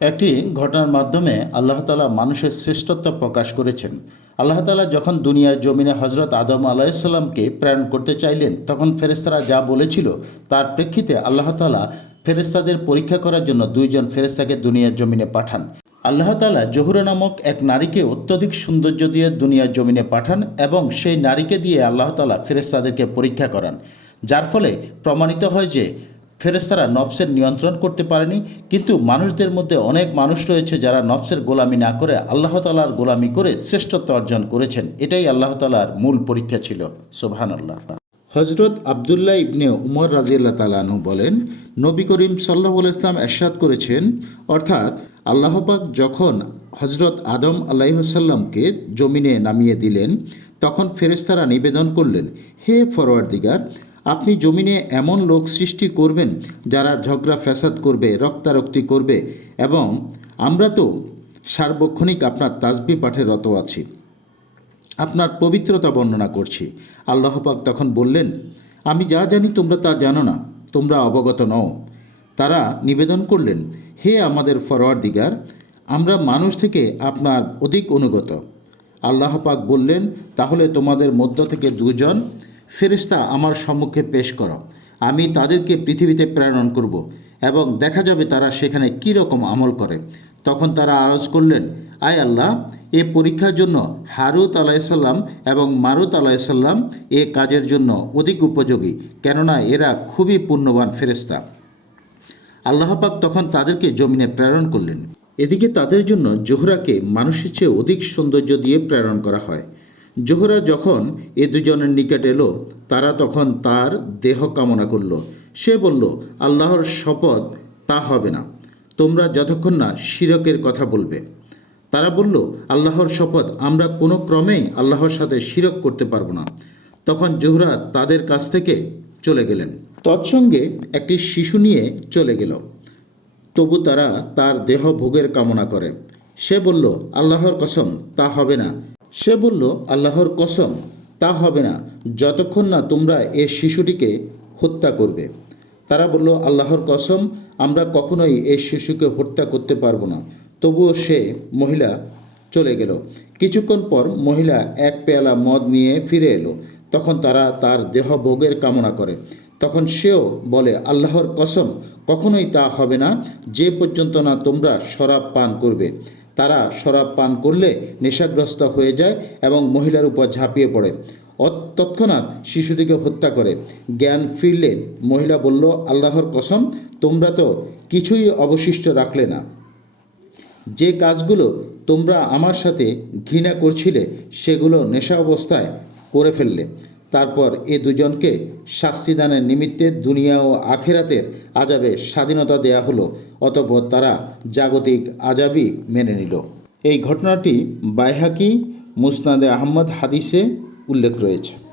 একটি ঘটনার মাধ্যমে আল্লাহ তালা মানুষের শ্রেষ্ঠত্ব প্রকাশ করেছেন। আল্লাহ তালা যখন দুনিয়ার জমিনে হজরত আদম আলাইসাল্লামকে প্রেরণ করতে চাইলেন, তখন ফেরেস্তারা যা বলেছিল তার প্রেক্ষিতে আল্লাহ তালা ফেরেস্তাদের পরীক্ষা করার জন্য দুইজন ফেরেস্তাকে দুনিয়ার জমিনে পাঠান। আল্লাহ তালা জহুরা নামক এক নারীকে অত্যধিক সৌন্দর্য দিয়ে দুনিয়ার জমিনে পাঠান এবং সেই নারীকে দিয়ে আল্লাহ তালা ফেরেস্তাদেরকে পরীক্ষা করান। যার ফলে প্রমাণিত হয় যে ফেরেস্তারা নফসের নিয়ন্ত্রণ করতে পারেনি, কিন্তু মানুষদের মধ্যে অনেক মানুষ রয়েছে যারা নফসের গোলামি না করে আল্লাহ তালার গোলামি করে শ্রেষ্ঠত্ব অর্জন করেছেন। এটাই আল্লাহ তালার মূল পরীক্ষা ছিল। সোবহান আল্লাহ হজরত আবদুল্লাহ ইবনে উমর রাজিয়াল্লাহ তালাহু বলেন, নবী করিম সাল্লাহ ইসলাম এরশাদ করেছেন, অর্থাৎ আল্লাহবাক যখন হজরত আদম আলাইহসাল্লামকে জমিনে নামিয়ে দিলেন, তখন ফেরেস্তারা নিবেদন করলেন, হে ফরওয়ার্দিগার আপনি জমিনে এমন লোক সৃষ্টি করবেন যারা ঝগড়া, ফ্যাসাদ করবে, রক্তারক্তি করবে এবং আমরা তো সার্বক্ষণিক আপনার তাজবি পাঠে রত আছি। আপনার পবিত্রতা বর্ণনা করছি। আল্লাহপাক তখন বললেন, আমি যা জানি তোমরা তা জানো না, তোমরা অবগত নও। তারা নিবেদন করলেন, হে আমাদের ফরওয়ার দিগার আমরা মানুষ থেকে আপনার অধিক অনুগত। আল্লাহ পাক বললেন, তাহলে তোমাদের মধ্য থেকে দুজন ফেরিস্তা আমার সম্মুখে পেশ করো। আমি তাদেরকে পৃথিবীতে প্রেরণ করব এবং দেখা যাবে তারা সেখানে কী রকম আমল করে। তখন তারা আরজ করলেন, আয় আল্লাহ, এ পরীক্ষার জন্য হারুত আলাইসাল্লাম এবং মারুত আলাইসাল্লাম এ কাজের জন্য অধিক উপযোগী, কেননা এরা খুবই পুণ্যবান ফেরেস্তা। আল্লাহপাক তখন তাদেরকে জমিনে প্রেরণ করলেন। এদিকে তাদের জন্য জোহরাকে মানুষের চেয়ে অধিক সৌন্দর্য দিয়ে প্রেরণ করা হয়। জোহরা যখন এ দুজনের নিকট এলো, তারা তখন তার দেহ কামনা করল। সে বলল, আল্লাহর শপথ তা হবে না। তোমরা যতক্ষণ না শিরকের কথা বলবে। তারা বলল, আল্লাহর শপথ আমরা কোনো ক্রমেই আল্লাহর সাথে শিরক করতে পারব না। তখন জোহরা তাদের কাছ থেকে চলে গেলেন। তৎসঙ্গে একটি শিশু নিয়ে চলে গেল। তবু তারা তার দেহ ভোগের কামনা করে। সে বলল, আল্লাহর কসম, তা হবে না। সে বলল, আল্লাহর কসম, তা হবে না। যতক্ষণ না তোমরা এ শিশুটিকে হত্যা করবে। তারা বলল, আল্লাহর কসম, আমরা কখনোই এই শিশুকে হত্যা করতে পারব না। তবুও সে মহিলা চলে গেল। কিছুক্ষণ পর মহিলা এক পেয়ালা মদ নিয়ে ফিরে এলো। তখন তারা তার দেহ ভোগের কামনা করে। তখন সেও বলে, আল্লাহর কসম, কখনোই তা হবে না। যে পর্যন্ত না তোমরা শরাব পান করবে। তারা শরাব পান করলে নেশাগ্রস্ত হয়ে যায় এবং মহিলার উপর ঝাঁপিয়ে পড়ে। তৎক্ষণাৎ শিশুটিকে হত্যা করে। জ্ঞান ফিরলে মহিলা বলল, আল্লাহর কসম, তোমরা তো কিছুই অবশিষ্ট রাখলে না। যে কাজগুলো তোমরা আমার সাথে ঘৃণা করছিলে, সেগুলো নেশা অবস্থায় করে ফেললে। তারপর এ দুজনকে শাস্তিদানের নিমিত্তে দুনিয়া ও আখেরাতের আজাবে স্বাধীনতা দেয়া হলো, অতপর তারা জাগতিক আজাবি মেনে নিল। এই ঘটনাটি বাইহাকি, মুসনাদে আহমদ হাদিসে উল্লেখ রয়েছে।